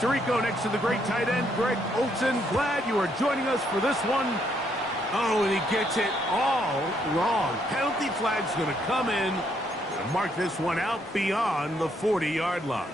Tirico next to the great tight end, Greg Olsen. Glad you are joining us for this one. Oh, and he gets it all wrong. Penalty flag's going to come in and mark this one out beyond the 40-yard line.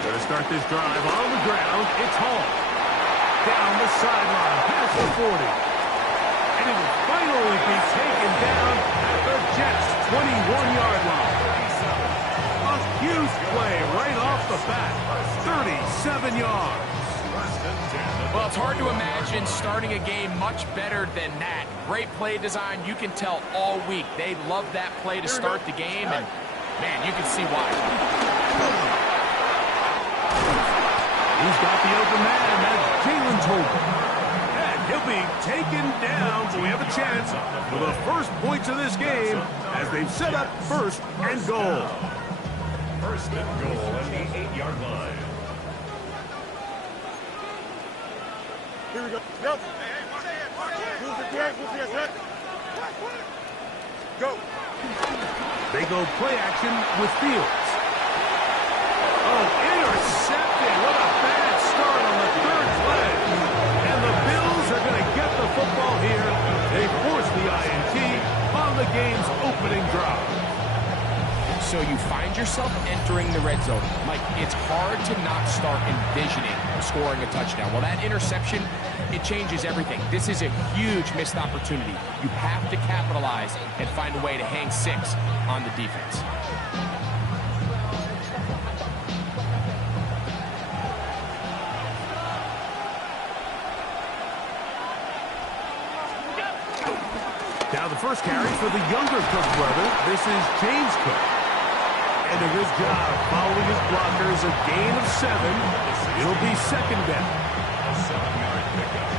Going to start this drive on the ground. It's Hall. Down the sideline, past the 40. And it will finally be taken down at the Jets' 21-yard line. A huge play right off the bat. 37 yards. Well, it's hard to imagine starting a game much better than that. Great play design. You can tell all week they love that play to start the game, and man, you can see why. He's got the open man. That's Jalen Tolbert. And he'll be taken down, so we have a chance for the first points of this game as they've set up first and goal. First and goal at the 8-yard line. Here we go. Go. Go. They go play action with Fields. Oh, intercepted. What a bad start on the third play. And the Bills are going to get the football here. They force the INT on the game's opening drive. So you find yourself entering the red zone. Mike, it's hard to not start envisioning scoring a touchdown. Well, that interception, it changes everything. This is a huge missed opportunity. You have to capitalize and find a way to hang 6 on the defense. Now the first carry for the younger Cook brother. This is James Cook. And a good job following his blockers, a gain of 7. It'll be second down. A 7-yard pickup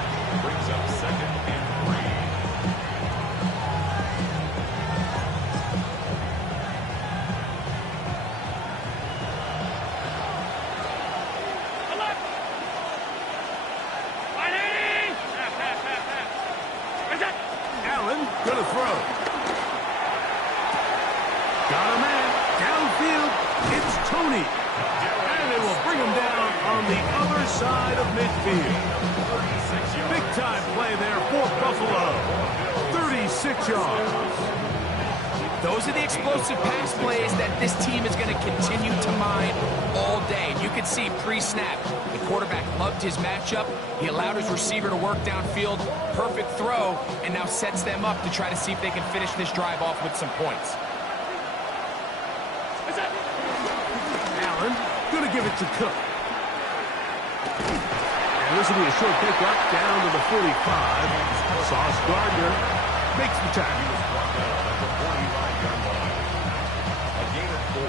brings up second and 3. Allen gonna throw. Got a man. Downfield, it's Tony. And they will bring him down on the other side of midfield. Big-time play there for Buffalo. 36 yards. Those are the explosive pass plays that this team is going to continue to mine all day. And you can see pre-snap, the quarterback loved his matchup. He allowed his receiver to work downfield. Perfect throw, and now sets them up to try to see if they can finish this drive off with some points. Allen going to give it to Cook. And this will be a short pickup down to the 45. Sauce Gardner makes the tackle.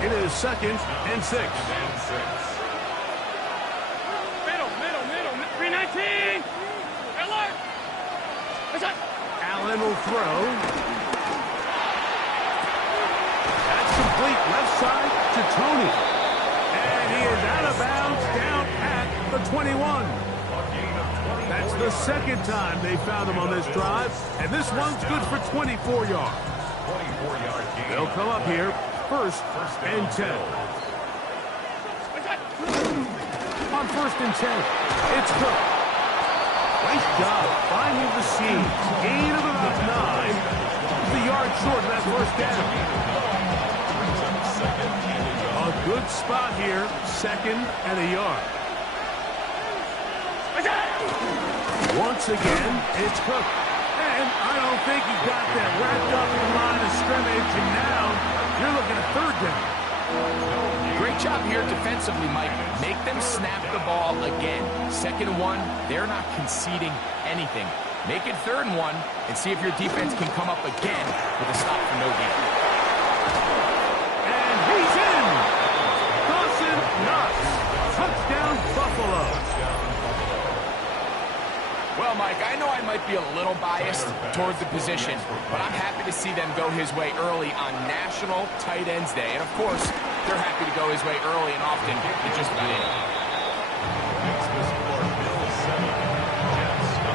It is second and 6. Middle. 319. Alert. Allen will throw. That's complete left side to Tony. And he is out of bounds down at the 21. That's the second time they found him on this drive. And this one's good for 24 yards. 24-yard gain. They'll come up here first and 10. On first and 10, it's Cook. Nice job finding the seam. Gain of about 9. The yard short of that first down. A good spot here, second and a yard. Once again, it's Cook. And I don't think he got that wrapped up in the line of scrimmage, and now you're looking at third down. Great job here defensively, Mike. Make them snap the ball again. 2nd and 1, they're not conceding anything. Make it 3rd and 1 and see if your defense can come up again with a stop for no gain. And he's in! Dawson Knox. Touchdown, Buffalo. Well, Mike, I know I might be a little biased toward the position, but I'm happy to see them go his way early on National Tight Ends Day. And, of course, they're happy to go his way early and often in just about anything. Makes the score Bills 7, Jets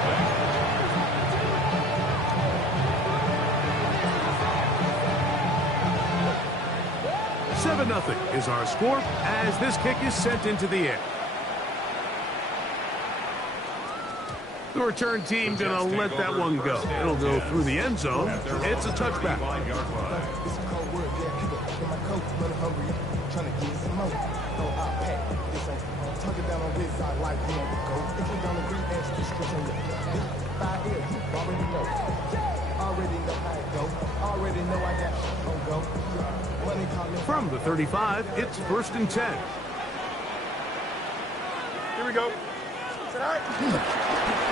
nothing. 7-0 is our score as this kick is sent into the air. The return team gonna let that one go. It'll go through the end zone. It's a touchback. From the 35, it's 1st and 10. Here we go.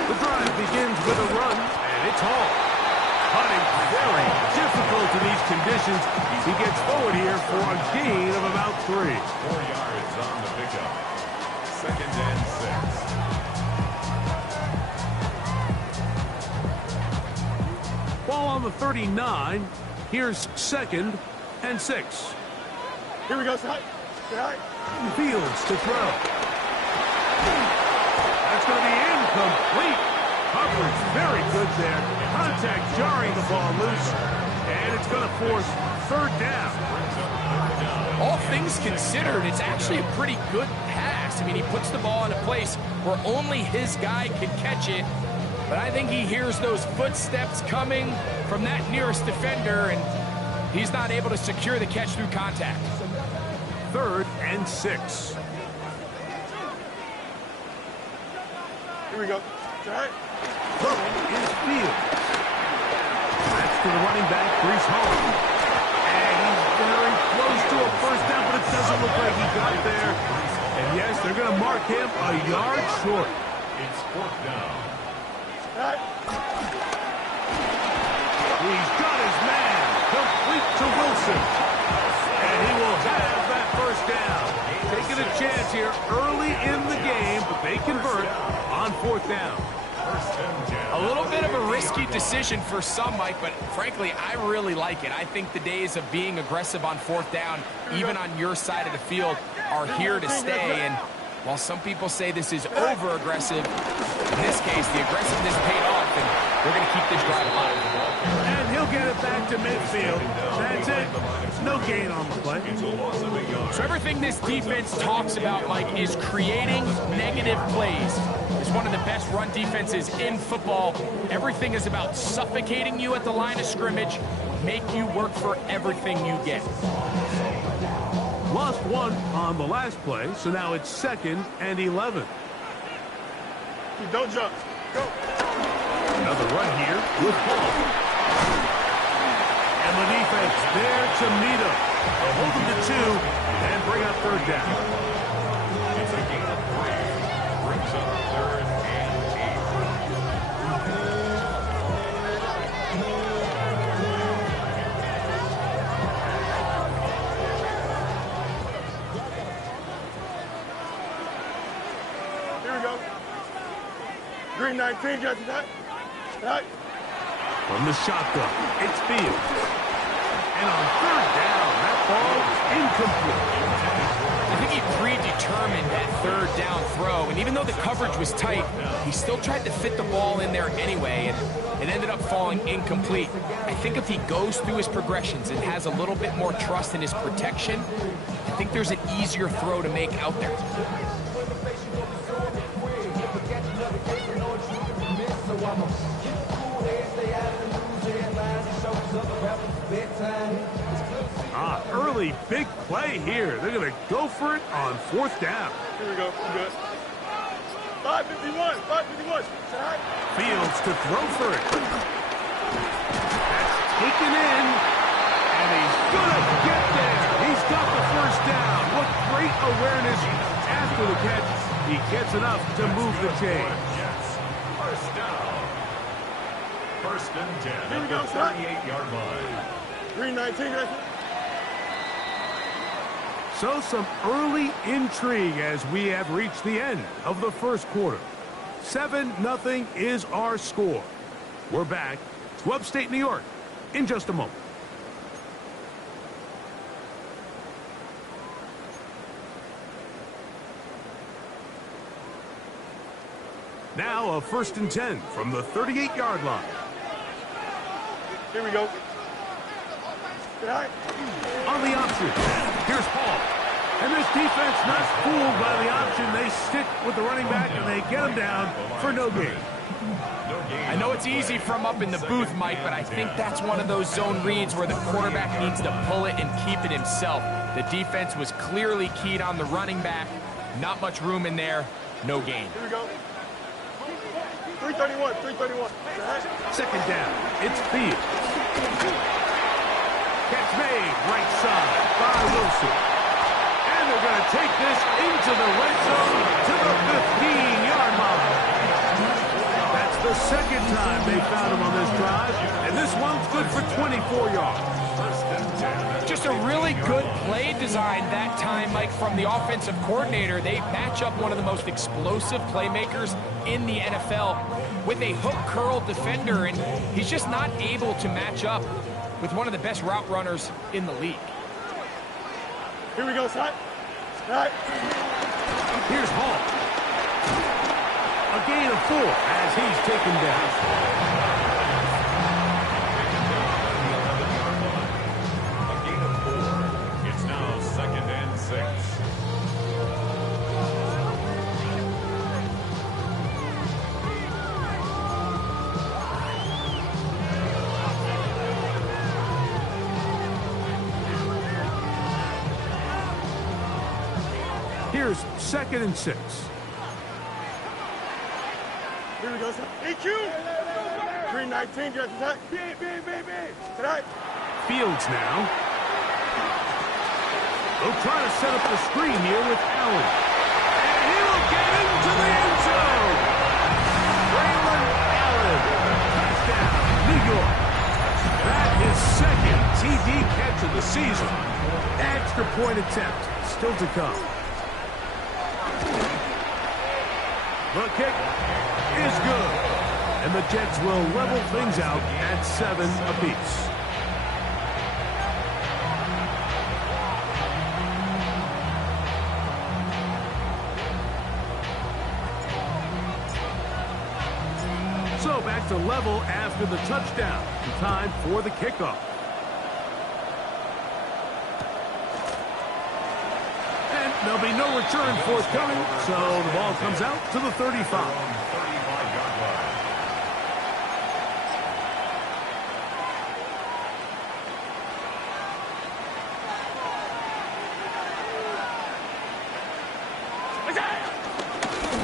The drive begins with a run, and it's Hall. Putting very difficult in these conditions. He gets forward here for a gain of about 3. 4 yards on the pickup. 2nd and 6. Ball on the 39. Here's 2nd and 6. Here we go. Say hi. Fields to throw. That's going to be incomplete. Coverage very good there. Contact jarring the ball loose. And it's going to force 3rd down. All things considered, it's actually a pretty good pass. I mean, he puts the ball in a place where only his guy can catch it. But I think he hears those footsteps coming from that nearest defender, and he's not able to secure the catch through contact. 3rd and 6. Here we go. Say hi. Throwing is Fields. That's to the running back, Brees Hall. And he's very close to a 1st down, but it doesn't look like he got there. And yes, they're going to mark him a yard short. It's 4th down. Hi. He's got his man. Complete to Wilson. And he will have that 1st down. Taking a chance here early in the game, but they convert on 4th down. A little bit of a risky decision for some, Mike, but frankly, I really like it. I think the days of being aggressive on 4th down, even on your side of the field, are here to stay. And while some people say this is over-aggressive, in this case, the aggressiveness paid off, and they're going to keep this drive alive. And he'll get it back to midfield. That's it. No gain on the play. So everything this defense talks about, Mike, is creating negative plays. It's one of the best run defenses in football. Everything is about suffocating you at the line of scrimmage, make you work for everything you get. Lost 1 on the last play, so now it's 2nd and 11. Don't jump. Go. Another run here with Hall. And the defense there to meet him. They'll hold him to 2 and bring up 3rd down. It's a gain of 3. Brings up 3rd and 8. Here we go. Green 19, Jesse. Hi. From the shotgun, it's Fields. And on 3rd down, that ball is incomplete. I think he predetermined that 3rd down throw, and even though the coverage was tight, he still tried to fit the ball in there anyway, and it ended up falling incomplete. I think if he goes through his progressions and has a little bit more trust in his protection, I think there's an easier throw to make out there. Early big play here. They're going to go for it on 4th down. Here we go. We're good. 551. Say hi. Fields to throw for it. That's taken in. And he's going to get there. He's got the 1st down. What great awareness after the catch. He gets enough to move the chain. Yes. 1st down. 1st and 10 at the 38-yard line. Green 19, Jesse. So some early intrigue as we have reached the end of the 1st quarter. 7-0 is our score. We're back to upstate New York in just a moment. Now a 1st and 10 from the 38-yard line. Here we go. On the option, here's Hall. And this defense not fooled by the option. They stick with the running back and they get him down for no gain. I know it's easy from up in the booth, Mike, but I think that's one of those zone reads where the quarterback needs to pull it and keep it himself. The defense was clearly keyed on the running back. Not much room in there. No gain. Here we go. 331, 331. 2nd down, it's Field. Catch made, right side by Wilson. And they're going to take this into the red zone to the 15-yard line. That's the 2nd time they found him on this drive, and this one's good for 24 yards. Just a really good play design that time, Mike, from the offensive coordinator. They match up one of the most explosive playmakers in the NFL with a hook curl defender, and he's just not able to match up with one of the best route runners in the league. Here we go, Scott. Right. Here's Hall. A gain of 4 as he's taken down. Here's 2nd and 6. Here we go, Scott. EQ. 319, you have to tonight. Fields now. They'll try to set up the screen here with Allen. And he'll get into the end zone. Braylon Allen. Touchdown, New York. That is 2nd TD catch of the season. Extra point attempt still to come. The kick is good. And the Jets will level things out at 7 apiece. So back to level after the touchdown. Time for the kickoff. And there'll be no return forthcoming, so the ball comes out to the 35.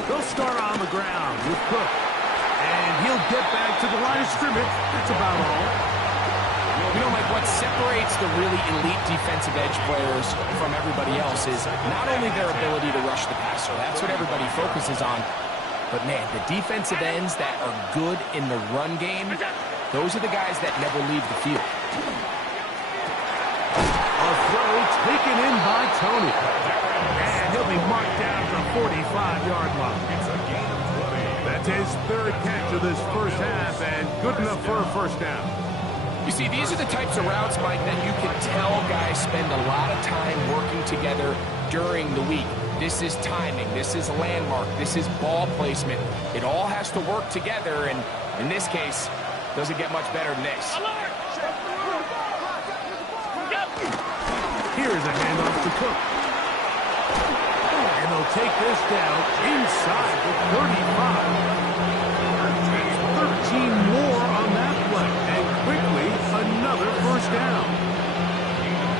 They'll start on the ground with Cook. And he'll get back to the line of scrimmage. That's about all. You know, Mike, what separates the really elite defensive edge players from everybody else is not only their ability to rush the passer. That's what everybody focuses on. But, man, the defensive ends that are good in the run game, those are the guys that never leave the field. A throw taken in by Tony. And he'll be marked down at the 45-yard line. That's his 3rd catch of this first half, and good enough for a first down. You see, these are the types of routes, Mike, that you can tell guys spend a lot of time working together during the week. This is timing, this is landmark, this is ball placement. It all has to work together, and in this case, doesn't get much better than this. Here's a handoff to Cook. And they'll take this down inside the 35. That's 13 more on that play. And quickly, another first down.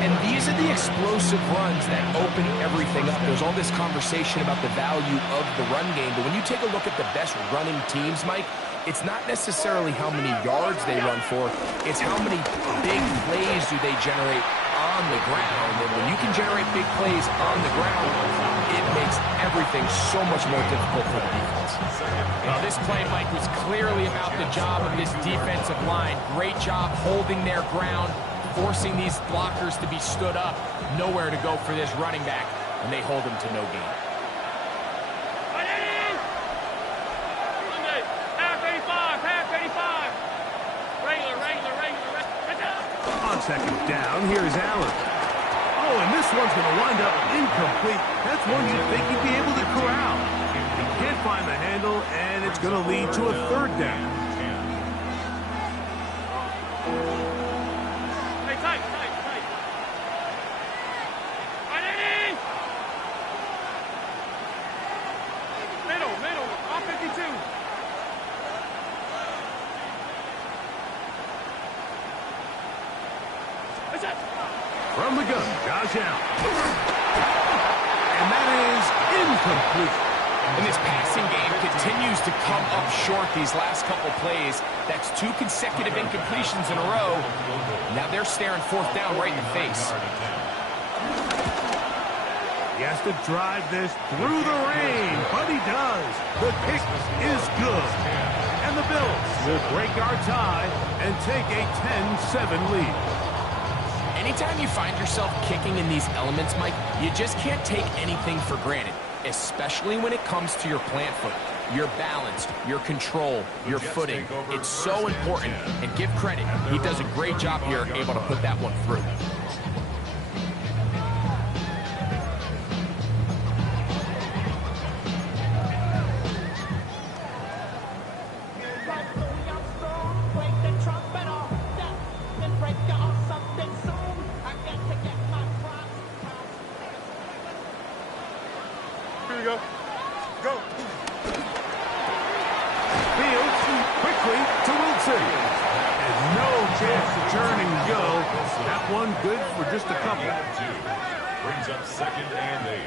And these are the explosive runs that open everything up. There's all this conversation about the value of the run game, but when you take a look at the best running teams, Mike, it's not necessarily how many yards they run for, it's how many big plays do they generate on the ground. And when you can generate big plays on the ground, it makes everything so much more difficult for the defense. Well, this play, Mike, was clearly about the job of this defensive line. Great job holding their ground, forcing these blockers to be stood up. Nowhere to go for this running back, and they hold him to no gain. down, here's Allen. Oh, and this one's going to wind up incomplete. That's one you'd think he'd be able to corral. He can't find the handle, and it's going to lead to a third down. Hey, tight. Ready? Middle, off 52. From the gun, Josh Allen. And that is incomplete. And this passing game continues to come up short these last couple plays. That's 2 consecutive incompletions in a row. Now they're staring fourth down right in the face. He has to drive this through the rain, but he does. The kick is good. And the Bills will break our tie and take a 10-7 lead. Anytime you find yourself kicking in these elements, Mike, you just can't take anything for granted, especially when it comes to your plant foot, your balance, your control, your footing. It's so important, and give credit. He does a great job here, able to put that one through. Here we go. Go. Fields quickly to Wilson. And no chance to turn and go. That one good for just a couple. Brings up 2nd and 8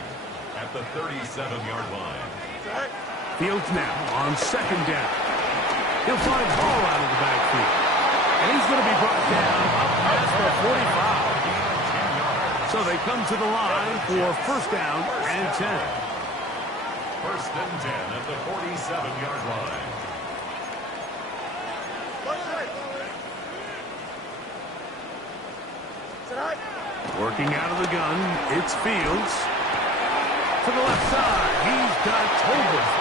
at the 37-yard line. Fields now on 2nd down. He'll find Hall out of the backfield. And he's going to be brought down up past the 45. So they come to the line for 1st down and 10. 1st and 10 at the 47-yard line. Working out of the gun, it's Fields. To the left side, he's got Tolbert.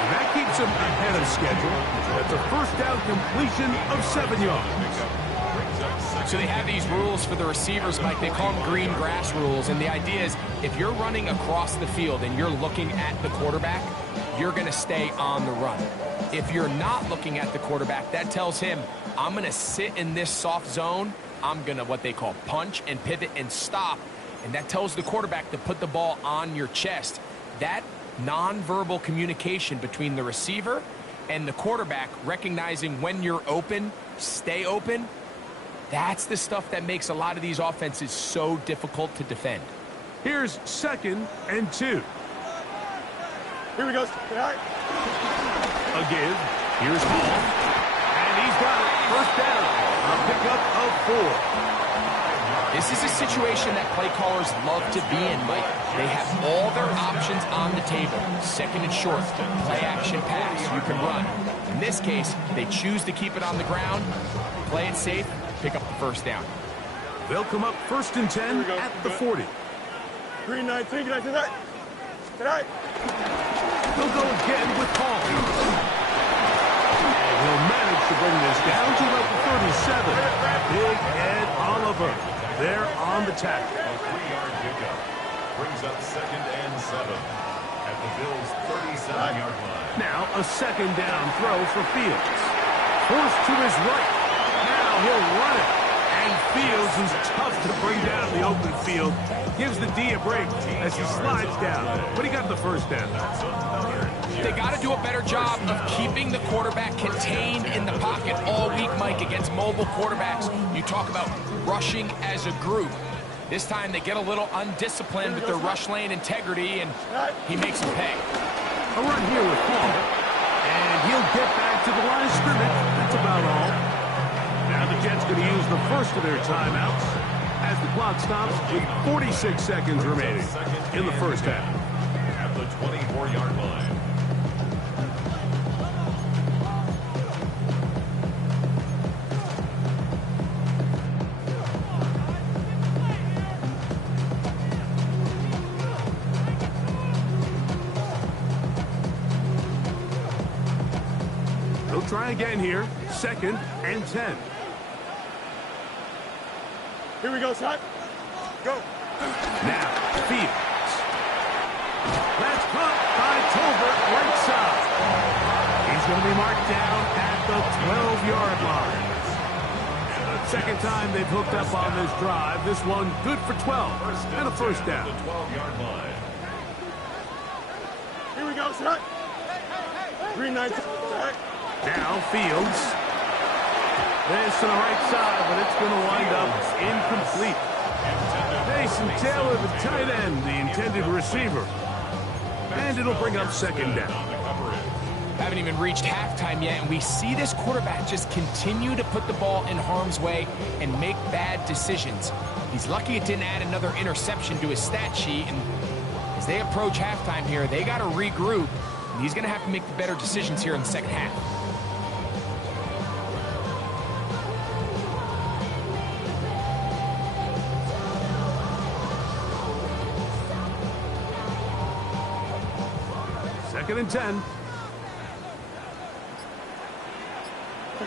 And that keeps him ahead of schedule. That's a 1st down completion of 7 yards. So they have these rules for the receivers, Mike. They call them green grass rules. And the idea is if you're running across the field and you're looking at the quarterback, you're going to stay on the run. If you're not looking at the quarterback, that tells him, I'm going to sit in this soft zone. I'm going to what they call punch and pivot and stop. And that tells the quarterback to put the ball on your chest. That nonverbal communication between the receiver and the quarterback, recognizing when you're open, stay open, that's the stuff that makes a lot of these offenses so difficult to defend. Here's 2nd and 2. Here we go. A give. Here's Hall. And he's got it. 1st down. A pickup of 4. This is a situation that play callers love to be in, Mike. They have all their options on the table. 2nd and short, play action pass, you can run. In this case, they choose to keep it on the ground, play it safe, pick up the 1st down. They'll come up 1st and 10 at the 40. Green 19, tonight. They'll go again with Hall. And he'll manage to bring this down to about the 37. Big Ed Oliver. They're on the tackle. A 3-yard pickup. Brings up 2nd and 7 at the Bills' 37-yard line. Now a 2nd down throw for Fields. Forced to his right. Now he'll run it. And Fields, who's tough to bring down the open field, gives the D a break as he slides down. But he got the 1st down. They got to do a better job of keeping the quarterback contained in the pocket all week, Mike, against mobile quarterbacks. You talk about rushing as a group. This time they get a little undisciplined with their rush lane integrity, and he makes them pay. A run here with Hall. And he'll get back to the line of scrimmage. That's about all. Now the Jets going to use the first of their timeouts as the clock stops with 46 seconds remaining in the 1st half. At the 24-yard line. Try again here. 2nd and 10. Here we go, Scott. Go. Now, Fields. That's caught by Tolbert right side. He's going to be marked down at the 12-yard line. Second time they've hooked up on this drive. This one good for 12 and a first down. The 12-yard line. Here we go, Scott. 3-19. Now Fields. This to the right side, but it's going to wind up incomplete. Mason Taylor, the tight end, the intended receiver. And it'll bring up second down. Haven't even reached halftime yet, and we see this quarterback just continue to put the ball in harm's way and make bad decisions. He's lucky it didn't add another interception to his stat sheet, and as they approach halftime here, they got to regroup, and he's going to have to make the better decisions here in the second half. Second and 10.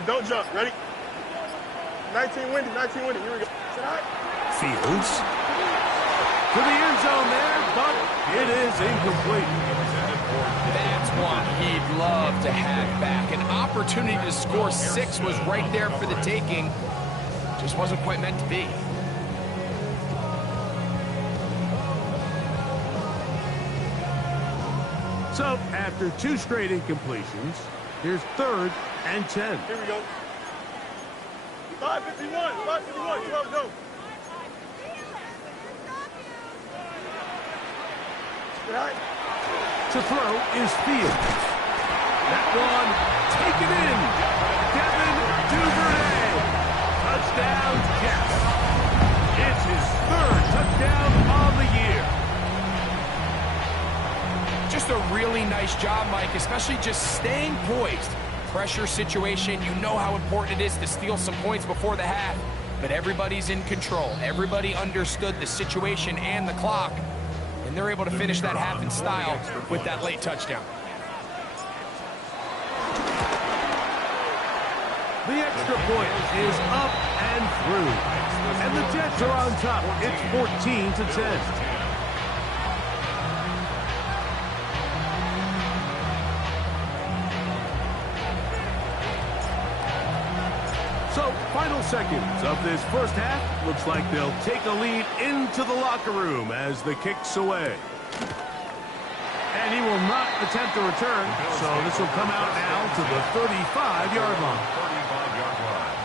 Don't jump. Ready? 19 windy. 19 windy. Here we go. Fields. To the end zone there, but it is incomplete. That's one he'd love to have back. An opportunity to score 6 was right there for the taking. Just wasn't quite meant to be. So, after 2 straight incompletions, here's third and 10. Here we go. 551. 551. 12 go. Right. To throw is Fields. That one taken in. Devin Duvernay. Touchdown, Jets. It's his 3rd touchdown on the year. Just a really nice job, Mike, especially just staying poised. Pressure situation, you know how important it is to steal some points before the half, but everybody's in control. Everybody understood the situation and the clock, and they're able to finish that half in style with that late touchdown. The extra point is up and through, and the Jets are on top. It's 14-10. So, final seconds of this first half. Looks like they'll take a lead into the locker room as the kick's away. And he will not attempt a return, so this will come out now to the 35-yard line. 35-yard line.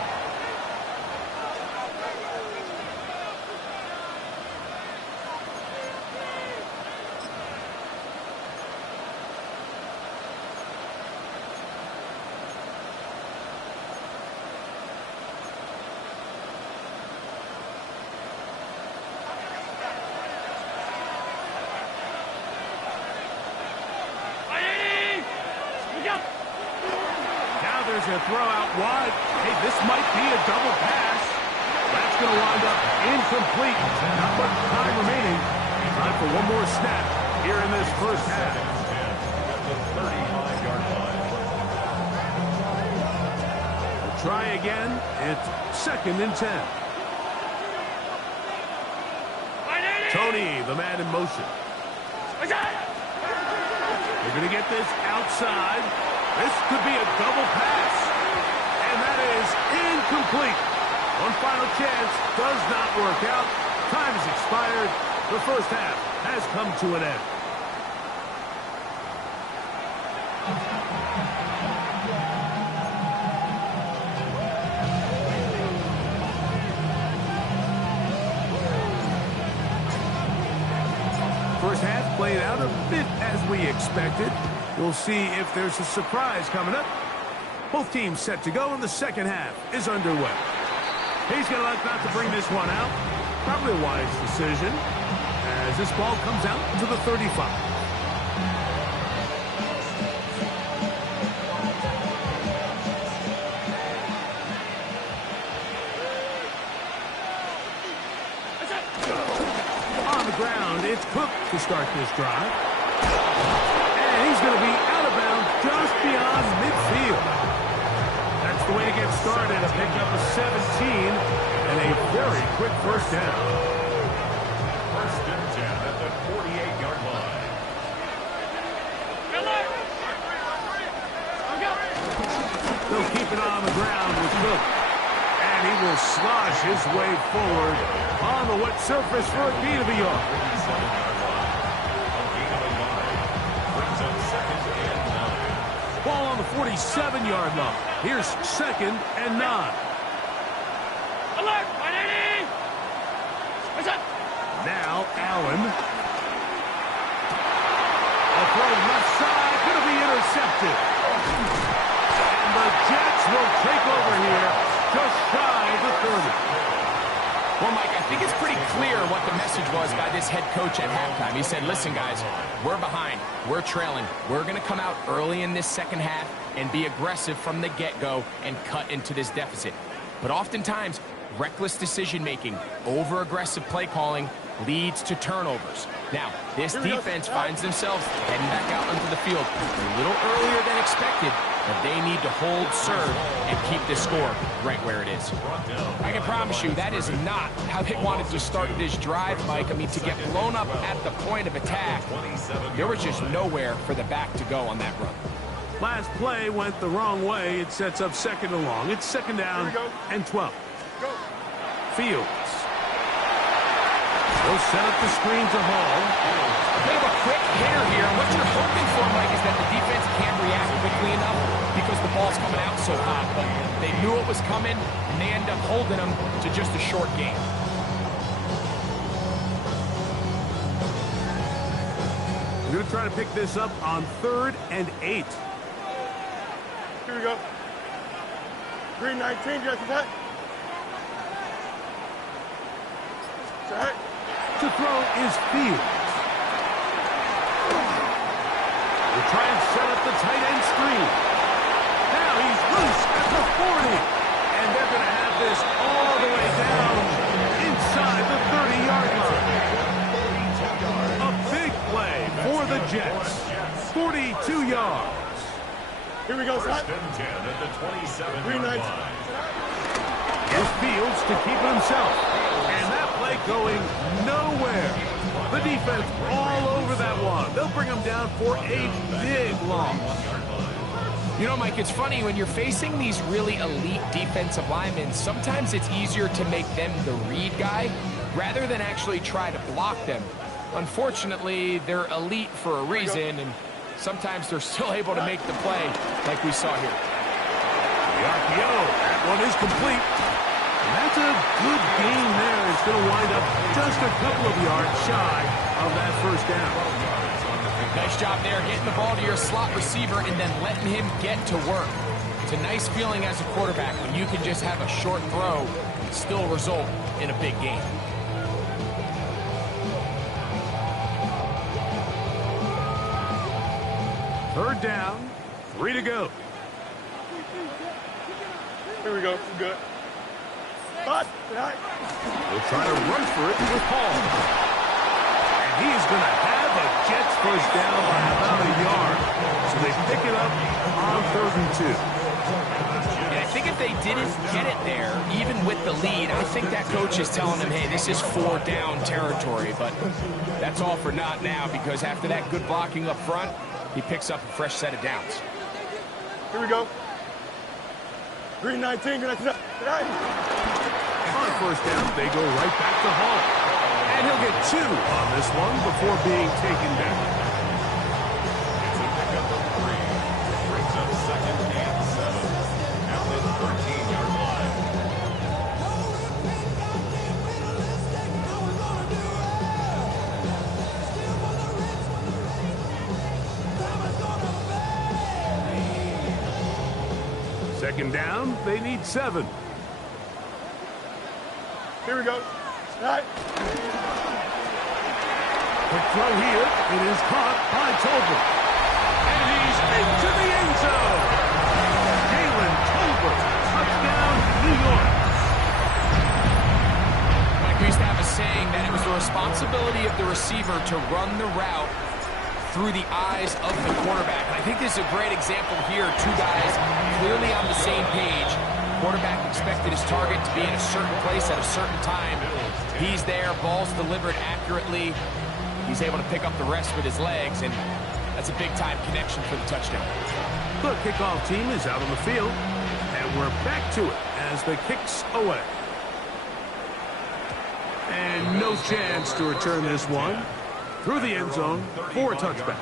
There's a throw out wide. Hey, this might be a double pass. That's going to wind up incomplete. Not much time remaining. Time for one more snap here in this first half. The 35-yard line. We'll try again. It's 2nd and 10. Tony, the man in motion. They're going to get this outside. This could be a double pass. And that is incomplete. One final chance does not work out. Time has expired. The first half has come to an end. First half played out a bit as we expected. We'll see if there's a surprise coming up. Both teams set to go, and the second half is underway. He's going to like not to bring this one out. Probably a wise decision as this ball comes out to the 35. On the ground, it's Cook to start this drive. He's going to be out of bounds just beyond midfield. That's the way to get started. A pickup of 17 and a very quick first down. First and 10 at the 48-yard line. They'll keep it on the ground with Cook. And he will slosh his way forward on the wet surface for a gain of a yard. 47-yard line. A gain of a yard. Brings up second and 9. Ball on the 47-yard line. Here's second and 9. Alert! 180! What's up? Now Allen. A throw left side, going to be intercepted. And the Jets will take over here, just shy of the 30. Well, Mike, I think it's pretty clear what the message was by this head coach at halftime. He said, listen, guys, we're behind. We're trailing. We're going to come out early in this second half and be aggressive from the get-go and cut into this deficit. But oftentimes, reckless decision-making, over-aggressive play calling leads to turnovers. Now, this defense finds themselves heading back out onto the field a little earlier than expected, but they need to hold serve and keep this score right where it is. I can promise you that is not how they wanted to start this drive, Mike. I mean, to get blown up at the point of attack, there was just nowhere for the back to go on that run. Last play went the wrong way. It sets up second and long. It's second down and 12. Fields. They'll set up the screen to Hall. A bit of a quick hitter here. What you're hoping for, Mike, is that the defense can't react quickly enough because the ball's coming out so hot. But they knew it was coming, and they end up holding them to just a short game. We're going to try to pick this up on 3rd and 8. Here we go. Green 19, just attack. Set. To throw is Fields. We'll try and set up the tight end screen. Now he's loose at the 40. And they're going to have this all the way down inside the 30-yard line. A big play for the Jets. 42 yards. Here we go, First set. and 10 at the 27-yard Green 19. line. Here's Fields to keep it himself. And that play going nowhere. The defense all over that one. They'll bring him down for a big loss. You know, Mike, it's funny, when you're facing these really elite defensive linemen, sometimes it's easier to make them the read guy rather than actually try to block them. Unfortunately, they're elite for a reason, and sometimes they're still able to make the play like we saw here. The RPO, that one is complete. And that's a good gain there. It's going to wind up just a couple of yards shy of that first down. Nice job there, getting the ball to your slot receiver and then letting him get to work. It's a nice feeling as a quarterback when you can just have a short throw and still result in a big game. Third down, 3 to go. Here we go. Good. Hot. They'll try to run for it with Hall. And he's going to have a Jets first down by about a yard. So they pick it up on 3rd and 2. And I think if they didn't get it there, even with the lead, I think that coach is telling them, hey, this is 4 down territory. But that's all for naught now, because after that good blocking up front, he picks up a fresh set of downs. Here we go. Green 19, Green 19. On first down, they go right back to Hall. And he'll get 2 on this one before being taken down. It's a pickup of 3. Brings up second and 7 at the 13-yard line. Second down, they need 7. Here we go. Right. Quick throw here. It is caught by Tolbert. And he's into the end zone. Jalen Tolbert. Touchdown, New York. Mike, we used to have a saying that it was the responsibility of the receiver to run the route through the eyes of the quarterback. And I think this is a great example here. 2 guys clearly on the same page, quarterback expected his target to be in a certain place at a certain time. He's there, ball's delivered accurately. He's able to pick up the rest with his legs, and that's a big-time connection for the touchdown. The kickoff team is out on the field, and we're back to it as the kick's away. And no chance to return this one through the end zone for a touchback.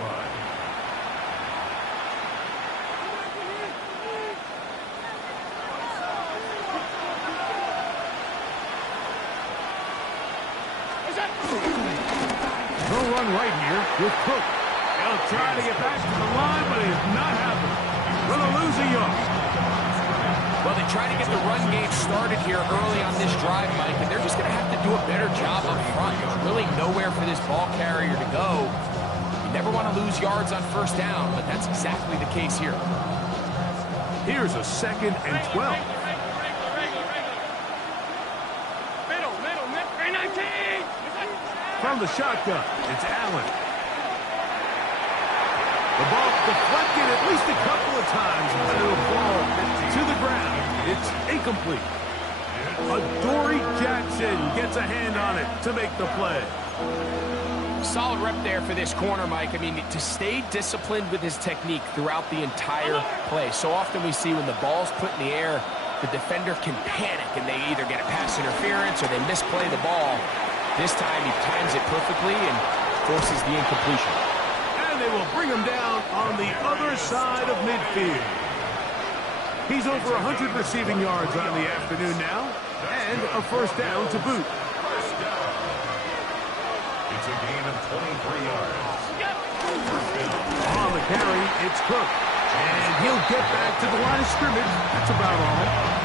They'll run right here with Cook. He'll try to get back to the line, but it's not happening. Will lose a yard. Well, they try to get the run game started here early on this drive, Mike, and they're just going to have to do a better job up front. There's really nowhere for this ball carrier to go. You never want to lose yards on first down, but that's exactly the case here. Here's a 2nd and 12. From the shotgun, it's Allen. The ball deflected at least a couple of times, but it'll fall to the ground. It's incomplete. Adoree Jackson gets a hand on it to make the play. Solid rep there for this corner, Mike. I mean, to stay disciplined with his technique throughout the entire play. So often we see when the ball's put in the air, the defender can panic and they either get a pass interference or they misplay the ball. This time he times it perfectly and forces the incompletion. And they will bring him down on the other side of midfield. He's over 100 receiving yards on the afternoon now, and a first down to boot. It's a gain of 23 yards. On the carry, it's Cook. And he'll get back to the line of scrimmage. That's about all.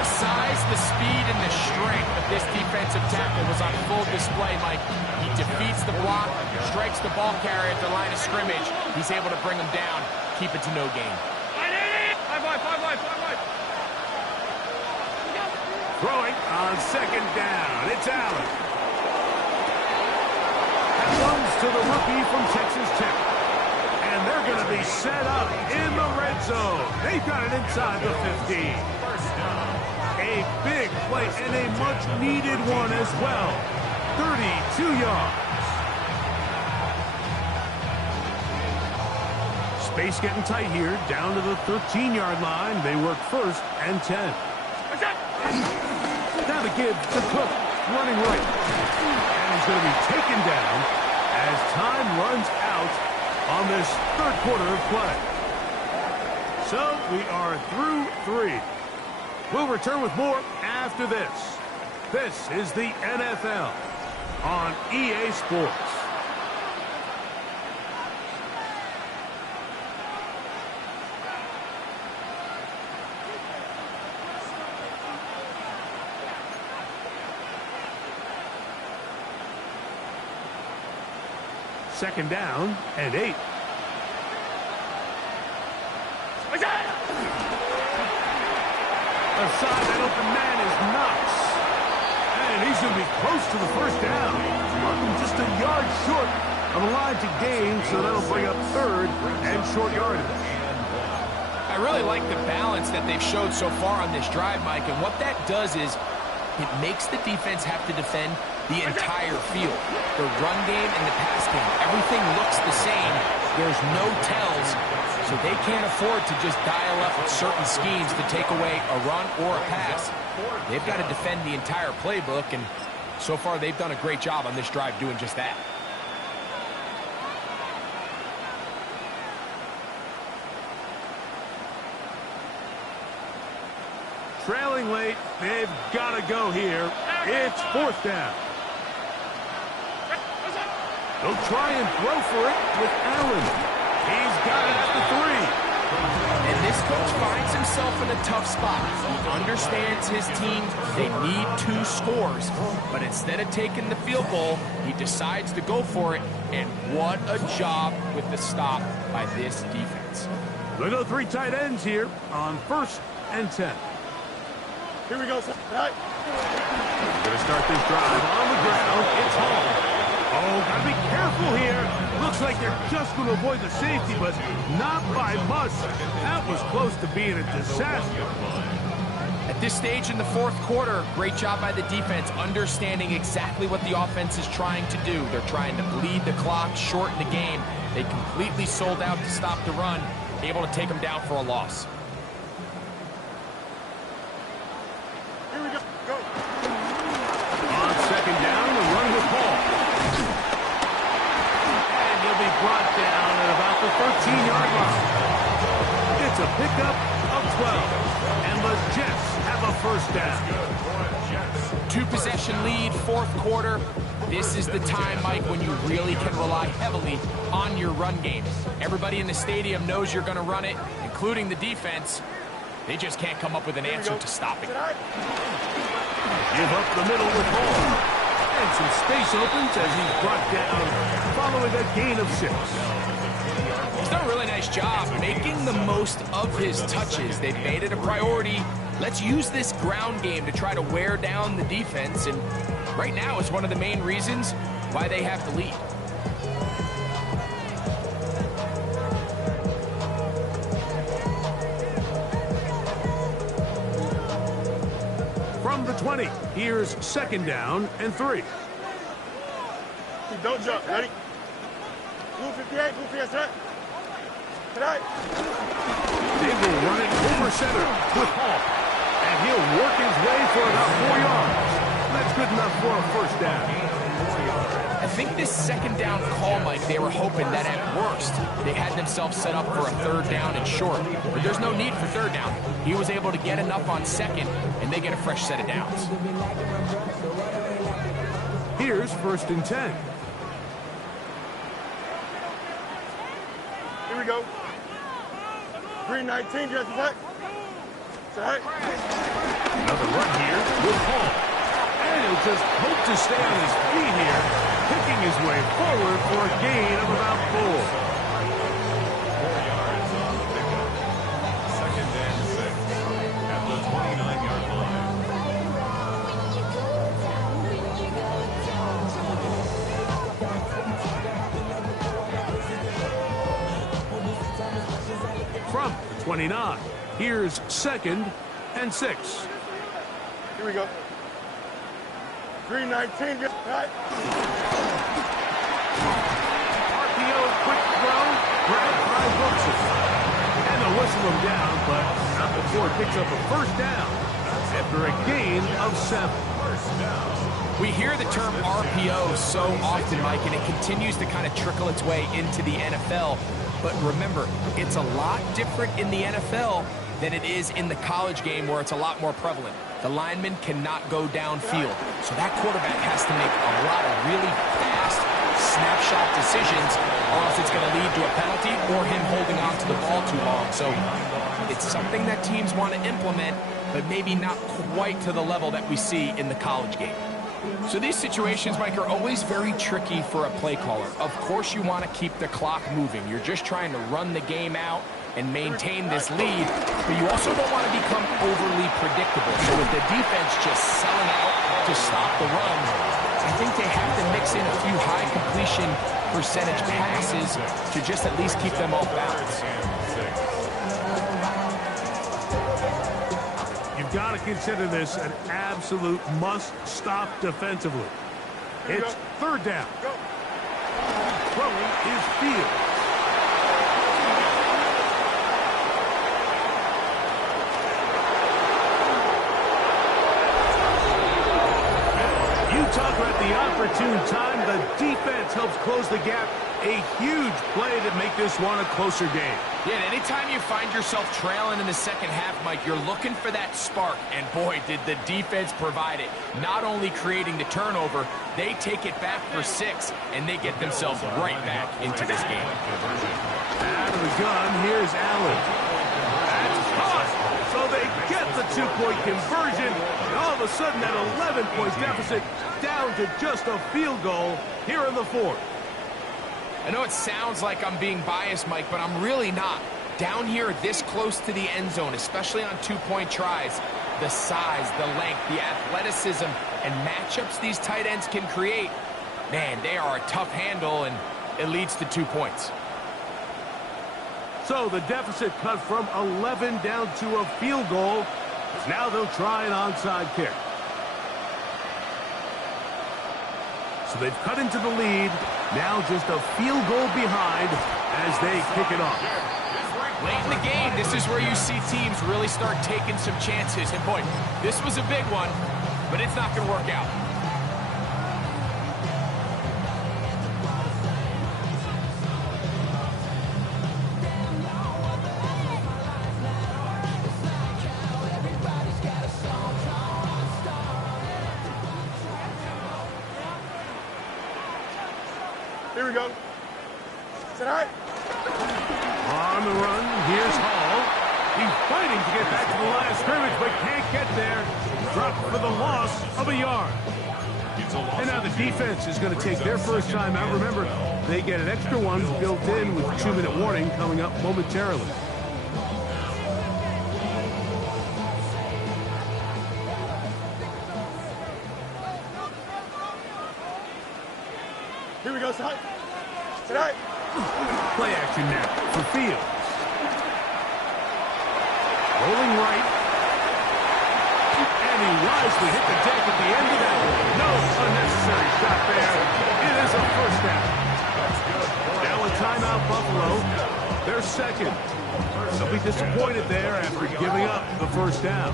The size, the speed, and the strength of this defensive tackle was on full display, Mike. He defeats the block, strikes the ball carrier at the line of scrimmage. He's able to bring him down, keep it to no gain. Throwing on 2nd down. It's Allen. That one's to the rookie from Texas Tech. And they're going to be set up in the red zone. They've got it inside the 15. A big play and a much-needed one as well. 32 yards. Space getting tight here. Down to the 13-yard line. They work 1st and 10. Now the give to Cook, running right. And he's going to be taken down as time runs out on this 3rd quarter of play. So we are through 3. We'll return with more after this. This is the NFL on EA Sports. Second down and 8. Aside that open man is Knox. And he's going to be close to the first down. Looking just a yard short of a line to gain, so that'll bring up 3rd and short yardage. I really like the balance that they've showed so far on this drive, Mike, and what that does is it makes the defense have to defend the entire field. The run game and the pass game, everything looks the same. There's no tells, so they can't afford to just dial up certain schemes to take away a run or a pass. They've got to defend the entire playbook, and so far they've done a great job on this drive doing just that. Trailing late, they've got to go here. It's 4th down. They'll try and throw for it with Allen. He's got it at the 3. And this coach finds himself in a tough spot. He understands his team. They need 2 scores. But instead of taking the field goal, he decides to go for it. And what a job with the stop by this defense. They go 3 tight ends here on 1st and 10. Here we go, sir. Right. Going to start this drive on the ground. It's Hall. Oh, got to be careful here. Looks like they're just going to avoid the safety, but not by much. That was close to being a disaster. At this stage in the fourth quarter, great job by the defense, understanding exactly what the offense is trying to do. They're trying to bleed the clock, shorten the game. They completely sold out to stop the run, able to take them down for a loss. Here we go. Go. On second down, the run with Paul. And he'll be brought down at about the 13-yard line. It's a pickup of 12. And the Jets have a first down. Two-possession lead, fourth quarter. This is the time, Mike, when you really can rely heavily on your run game. Everybody in the stadium knows you're going to run it, including the defense. They just can't come up with an answer to stop it. Give up the middle with Paul. And some space opens as he's brought down following a gain of 6. He's done a really nice job making the most of his touches. They've made it a priority. Let's use this ground game to try to wear down the defense. And right now it's one of the main reasons why they have the lead. From the 20, here's second down and 3. Don't jump. Ready? Blue 58, blue 58. Tonight. They will run it over center with Paul. And he'll work his way for about 4 yards. That's good enough for a first down. I think this second down call, Mike, they were hoping that at worst they had themselves set up for a third down and short. But there's no need for third down. He was able to get enough on second, and they get a fresh set of downs. Here's first and 10. Here we go. Green 19, just attack. Tonight. Another run here with Paul. And he'll just hope to stay on his feet here, picking his way forward for a gain of about 4. 4 yards on the pickup. Second and 6 at the 29-yard line. From the 29, here's second and 6. Here we go. Green 19, just attack. RPO, quick throw, grabbed by Wilson. And they'll whistle him down, but not before it picks up a first down after a gain of 7. First down. We hear the term RPO so often, Mike, and it continues to kind of trickle its way into the NFL. But remember, it's a lot different in the NFL than it is in the college game where it's a lot more prevalent. The lineman cannot go downfield, so that quarterback has to make a lot of really fast snapshot decisions, or else it's going to lead to a penalty or him holding on to the ball too long. So it's something that teams want to implement, but maybe not quite to the level that we see in the college game. So these situations, Mike, are always very tricky for a play caller. Of course you want to keep the clock moving. You're just trying to run the game out and maintain this lead, but you also don't want to become overly predictable. So with the defense just selling out to stop the run, I think they have to mix in a few high completion percentage passes to just at least keep them off balance. You've got to consider this an absolute must-stop defensively. It's third down. Throwing is Fields. You talk about the opportune time. The defense helps close the gap. A huge play to make this one a closer game. Yeah, and anytime you find yourself trailing in the second half, Mike, you're looking for that spark. And boy, did the defense provide it. Not only creating the turnover, they take it back for 6, and they get themselves right back into this game. Out of the gun, here's Allen. That's caught. So they get the 2-point conversion. And all of a sudden, that 11-point deficit down to just a field goal here in the fourth. I know it sounds like I'm being biased, Mike, but I'm really not. Down here this close to the end zone, especially on 2-point tries, the size, the length, the athleticism, and matchups these tight ends can create, man, they are a tough handle, and it leads to 2 points. So the deficit cut from 11 down to a field goal. Now they'll try an onside kick. So they've cut into the lead. Now just a field goal behind as they kick it off. Late in the game, this is where you see teams really start taking some chances. And boy, this was a big one, but it's not going to work out. Here we go. Is that all right? On the run, here's Hall. He's fighting to get back to the line of scrimmage, but can't get there. Dropped for the loss of a yard. And now the defense is going to take their first time out. Remember, they get an extra one built in with 2-minute warning coming up momentarily. Here we go, son. Tonight. Play action now for Fields. Rolling right. And he wisely hit the deck at the end of that one. No unnecessary shot there. It is a first down. Now a timeout, Buffalo. They're second. They'll be disappointed there after giving up the first down.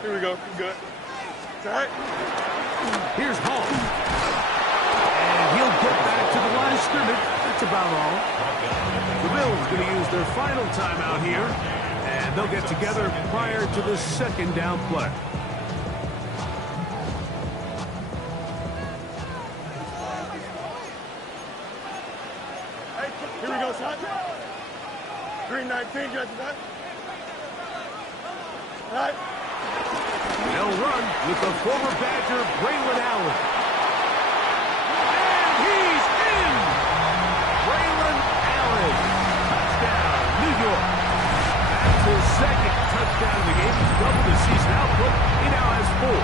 Here we go. Good. It's all right. Here's Hall. And he'll get back to the line of scrimmage. That's about all. The Bills going to use their final timeout here. And they'll get together prior to the second down play. Hey, here we go, son. Green 19, you got that? All right. They'll run with the former Badger, Braylon Allen. And he's in! Braylon Allen. Touchdown, New York. That's his second touchdown of the game. He's doubled his season output. He now has 4.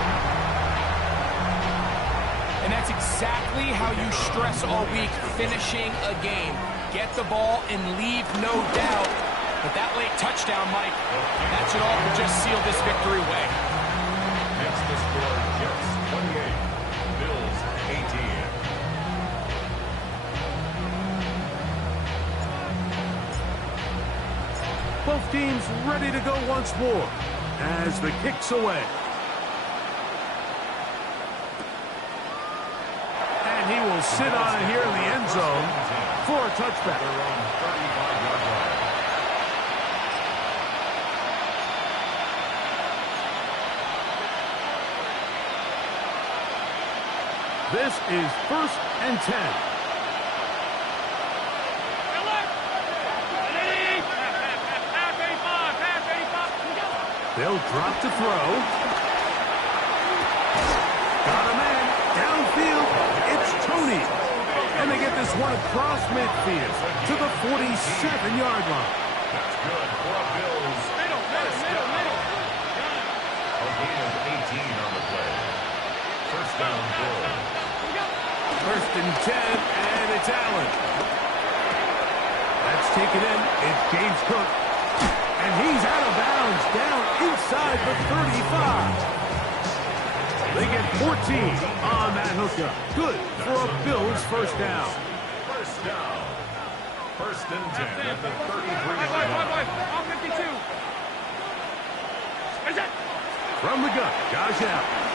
And that's exactly how you stress all week, finishing a game. Get the ball and leave no doubt. But that late touchdown, Mike, that should all just seal this victory away. Makes the score Jets 28, Bills 18. Both teams ready to go once more as the kick's away. And he will sit on it here in the end zone for a touchback. They're on 35-yard line. This is 1st and 10. They'll drop to throw. Got a man downfield. It's Tony. And they get this one across midfield to the 47-yard line. That's good for a Bills. Middle. A gain of 18 on the play. First down, Bills. 1st and 10, and it's Allen. That's taken in. It's James Cook. And he's out of bounds, down inside the 35. They get 14 on that hookup. Good for a Bills first down. First down. 1st and 10 at the 33-yard line. From the gun, Josh Allen.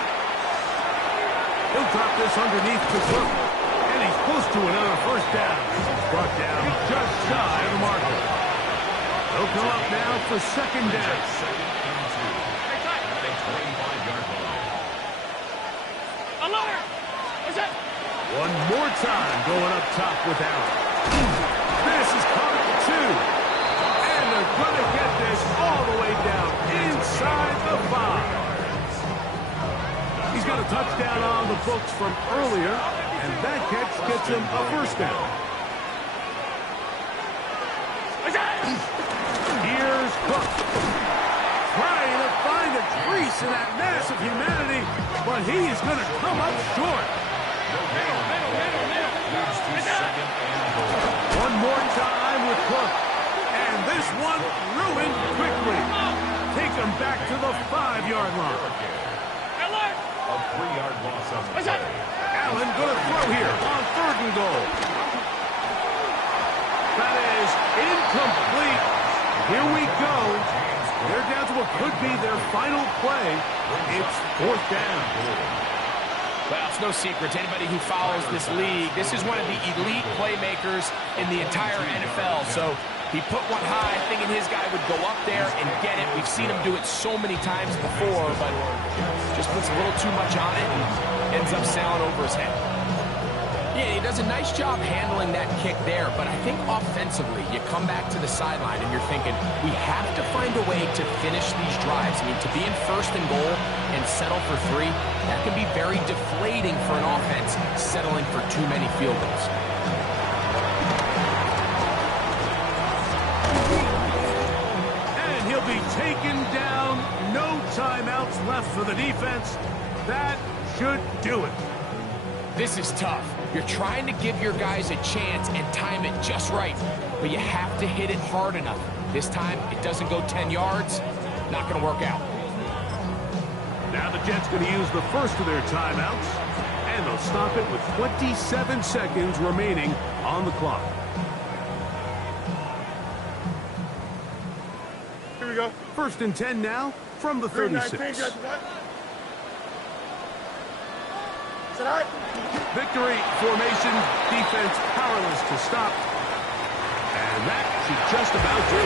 He'll drop this underneath to Cook. And he's close to another first down. Brought down just shy of the marker. They'll come up now for second down. Second and 2 at the 25-yard line. One more time going up top with Allen. This is caught at 2. And they're going to get this all the way down inside the 5. He's got a touchdown on the books from earlier, and that catch gets him a first down. Here's Cook. Trying to find a crease in that massive humanity, but he is going to come up short. Leads to second and goal. One more time with Cook. And this one ruined quickly. Take him back to the 5-yard line. A 3-yard loss on the play. Allen going to throw here on 3rd and goal. That is incomplete. Here we go. They're down to what could be their final play. It's 4th down. Well, it's no secret to anybody who follows this league. This is one of the elite playmakers in the entire NFL. So he put one high, thinking his guy would go up there and get it. We've seen him do it so many times before, but just puts a little too much on it and ends up sailing over his head. Yeah, he does a nice job handling that kick there, but I think offensively, you come back to the sideline and you're thinking, we have to find a way to finish these drives. I mean, to be in 1st and goal and settle for 3, that can be very deflating for an offense settling for too many field goals. And he'll be taken down. No timeouts left for the defense. That should do it. This is tough. You're trying to give your guys a chance and time it just right, but you have to hit it hard enough. This time, it doesn't go 10 yards. Not going to work out. Now the Jets going to use the first of their timeouts, and they'll stop it with 27 seconds remaining on the clock. Here we go. 1st and 10 now from the 36. 3-19, Tonight. Victory formation, defense powerless to stop. And that should just about do it.